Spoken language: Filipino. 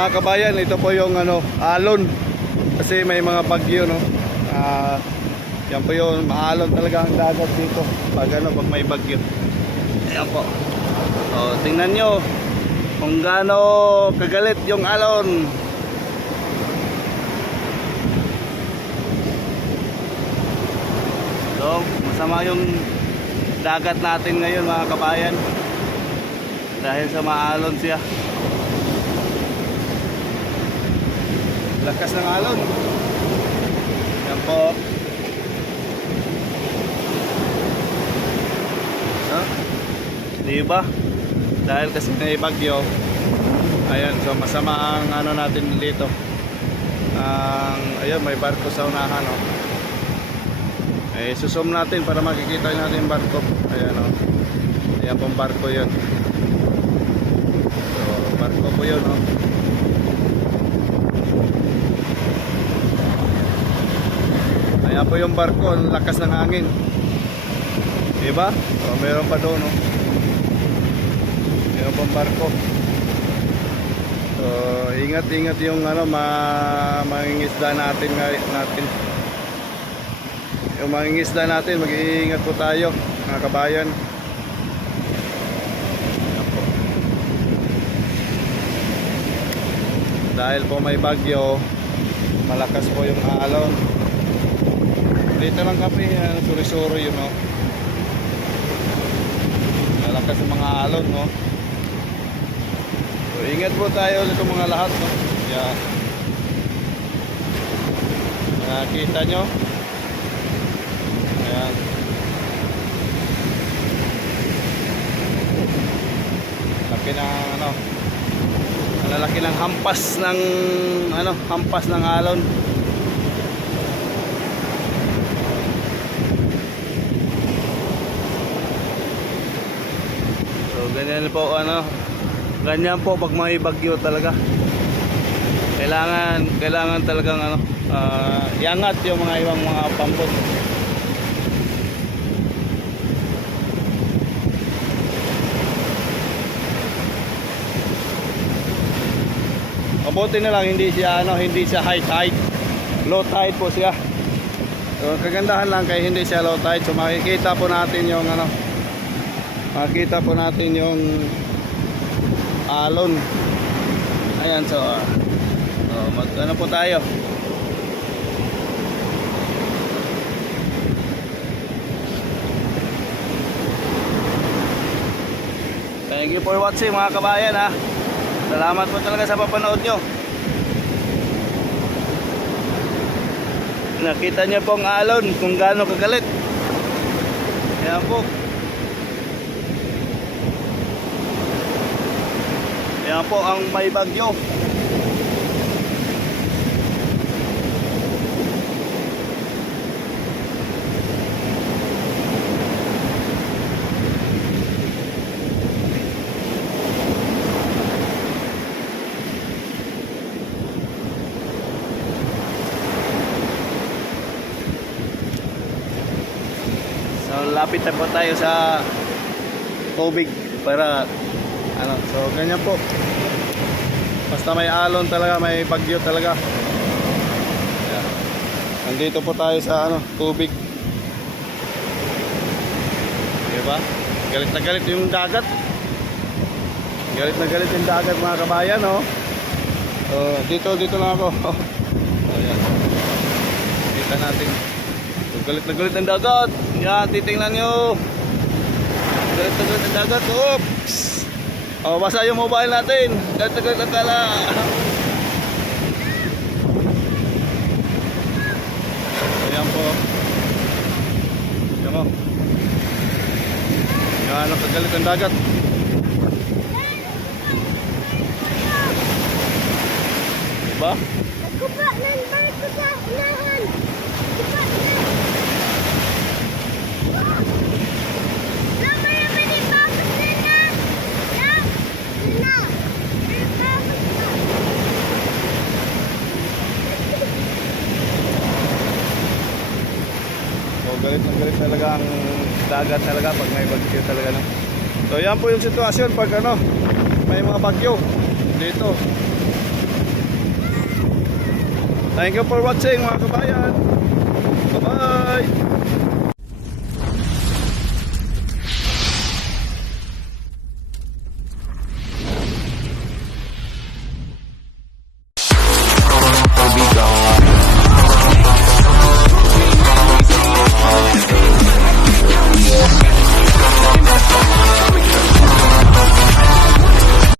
mga kabayan, ito po yung alon. Kasi may mga bagyo, no. Yan po yung maalon talaga ang dagat dito pag may bagyo. Ayan po. So, tingnan nyo kung gaano kagalit yung alon. So, masama yung dagat natin ngayon mga kabayan. Dahil sa maalon siya. Lakas ng alon. Yan po. Diba? Dahil kasi may bagyo. Ayan, so masama ang natin dito. Ayun, may barko sa unahan, oh. Susum natin para makikita natin yung barko. Ayan, oh. Ayan pong barko yun. So, barko po yun, oh. Ayan po yung barko, ang lakas ng hangin. Diba? So, meron pa doon, oh. Meron pang barko. So, ingat-ingat yung mangingisda natin. Yung mangingisda natin, mag-iingat po tayo, mga kabayan. Dahil po may bagyo, malakas po yung alon. Dito lang kami, suri-suri yun, no. Malakas yung mga alon, no. So, ingat po tayo dito mga lahat, no. Yan. Nakita nyo. Ayan. Laki ng malalaki ng hampas ng alon. So ganyan po ganyan po pag may bagyo talaga. Kailangan talagang iangat yung mga ibang mga pampot. Mabuti na lang hindi siya high tide. Low tide po siya. So kagandahan lang kay hindi siya low tide. So makikita po natin yung alon. Ayan, so mag po tayo. Thank you for watching mga kabayan, ha. Salamat po talaga sa papanood nyo. Nakita nyo pong alon kung gaano kagalit. Ayan po. Ayan po ang may bagyo. So lapit na po tayo sa tubig para so ganyan po. Basta may alon talaga, may bagyo talaga. Ayan. Nandito po tayo sa tubig. Diba? Galit na galit yung dagat. Galit na galit yung dagat mga kabayan, oh. So dito lang ako. Ayan. Kita natin. So, galit na galit ang dagat. Yan, titingnan nyo. Galit na galit ang dagat. Oops. Basa yung mobile natin. Galit na galit ang kala. Ayan po. Ayan mo. Yan, nakagalit ang dagat. Diba? Nagkupa ng barko sa unahan. Kupa na. Galit na galit talaga ang dagat talaga pag may bagyo talaga, no? So yan po yung sitwasyon pag may mga bagyo dito. Thank you for watching mga kabayan. Bye-bye.